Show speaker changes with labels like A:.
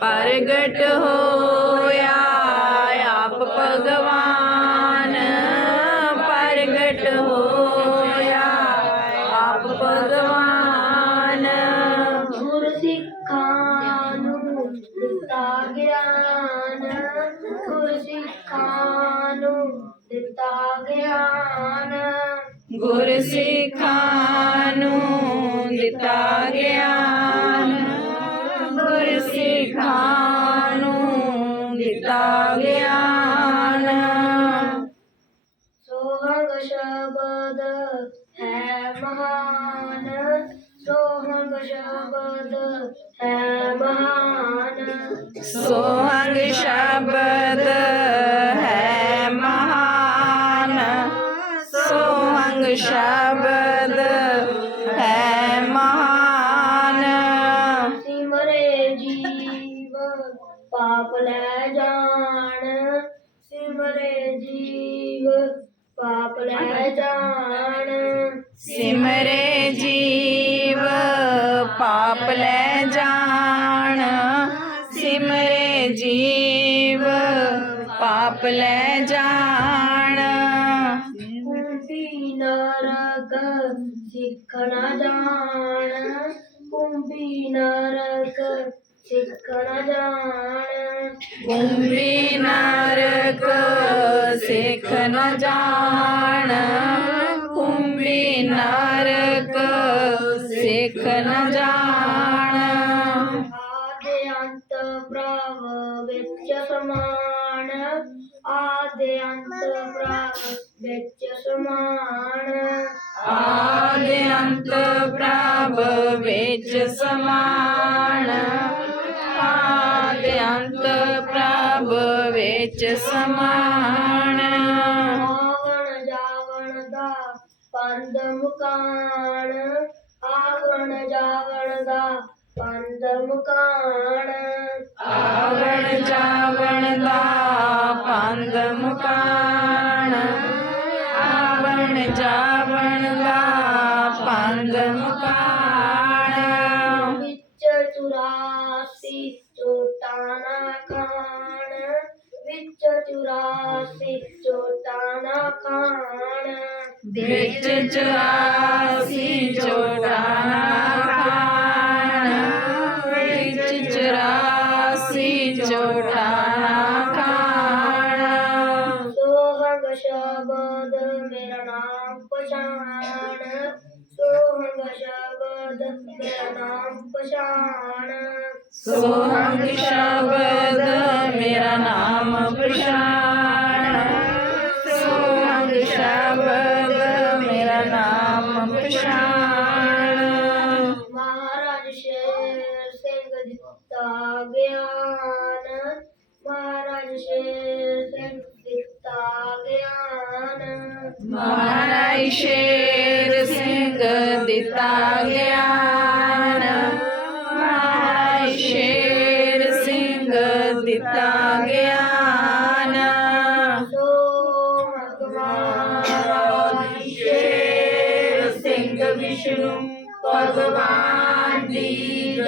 A: ਪ੍ਰਗਟ ਹੋਇਆ ਆਪ ਭਗਵਾਨ। ਪ੍ਰਗਟ ਹੋਇਆ ਆਪ ਭਗਵਾਨ।
B: ਗੁਰ ਸਿੱਖਾਂ ਨੂੰ ਦਿੱਤਾ ਗਿਆਨ। ਗੁਰ ਸਿੱਖਾਂ ਨੂੰ ਦਿੱਤਾ ਗਿਆਨ।
A: ਗੁਰ ਸਿੱਖਾਂ ਨੂੰ ਦਿੱਤਾ ਗਿਆਨ।
B: ਸ਼ਬਦ ਹੈ ਮਹਾਨ ਸੋਹੰਗ ਸ਼ਬਦ ਹੈ ਮਹਾਨ।
A: ਸੋਹੰਗ ਸ਼ਬਦ ਹੈ ਮਹਾਨ। ਸੋਹੰਗ ਸ਼ਬਦ ਹੈ ਮਹਾਨ।
B: ਸਿਮਰੇ ਜੀਵ ਪਾਪ ਲੈ ਜਾਣ। ਸਿਮਰੇ ਜੀਵ ਪਾਪ ਲੈ ਜਾਣ।
A: ਸਿਮਰੇ ਜੀਵ ਪਾਪ ਲੈ ਜਾਣ। ਸਿਮਰੇ ਜੀਵ ਪਾਪ ਲੈ ਜਾਣ।
B: ਕੁੰਭੀ ਨਰਕ ਸਿੱਖ ਨਾ ਜਾਣ। ਕੁੰਭੀ ਨਰਕ ਸਿੱਖ ਨਾ ਜਾਣ।
A: ਕੁੰਭੀ ਨਰਕ ਸਿੱਖ ਨ ਜਾਣ ਕੁੰਭੀ ਨਰਕ ਸਿੱਖ ਨ ਜਾਣ।
B: ਆਦੇ ਅੰਤ ਪ੍ਰਭ ਵਿੱਚ ਸਮਾਨ ਆਦੇ ਅੰਤ ਪ੍ਰਭ ਵਿੱਚ ਸਮਾਨ।
A: ਆਦਿ ਅੰਤ ਪ੍ਰਭ ਵਿੱਚ ਸਮਾਨ ਆਦਿ ਅੰਤ ਪ੍ਰਭ ਵਿੱਚ ਸਮਾਨ
B: ਆਵਣ ਜਾਵਣ ਦਾ ਪੰਦ ਮੁਕਾਣ। ਆਵਣ ਜਾਵਣ ਦਾ ਪੰਦ ਮੁਕਾਣ।
A: ਆਵਣ ਜਾਵਣ ਦਾ ਪੰਦ ਮੁਕਾਣ। ਆਵਣ ਜਾਵਣ ਦਾ ਪੰਦ ਮੁਕਾਣ।
B: ਖਾਣ ਵਿੱਚ ਚੁਰਾਸੀ ਚੋਟਾਂ ਖਾਣ
A: ਵਿੱਚ ਚੁਰਾਸੀ ਚੋਟਾਂ ਖਾਣ।
B: ਸੋਹੰਗ ਸ਼ਬਦ ਮੇਰਾ ਨਾਮ ਪਛਾਣ ਸੋਹੰਗ ਸ਼ਬਦ ਮੇਰਾ ਨਾਮ ਪਛਾਣ।
A: ਸੋਹੰਗ ਸ਼ਬਦ
B: ਸ਼ੇਰ ਸਿੰਘ ਦਿੱਤਾ ਗਿਆਨ। ਮਹਾਰਾਜ ਸ਼ੇਰ ਸਿੰਘ ਦਿੱਤਾ ਗਿਆਨ।
A: ਸ਼ੇਰ ਸਿੰਘ ਵਿਸ਼ਨੂੰ ਭਗਵਾਨ ਦੀ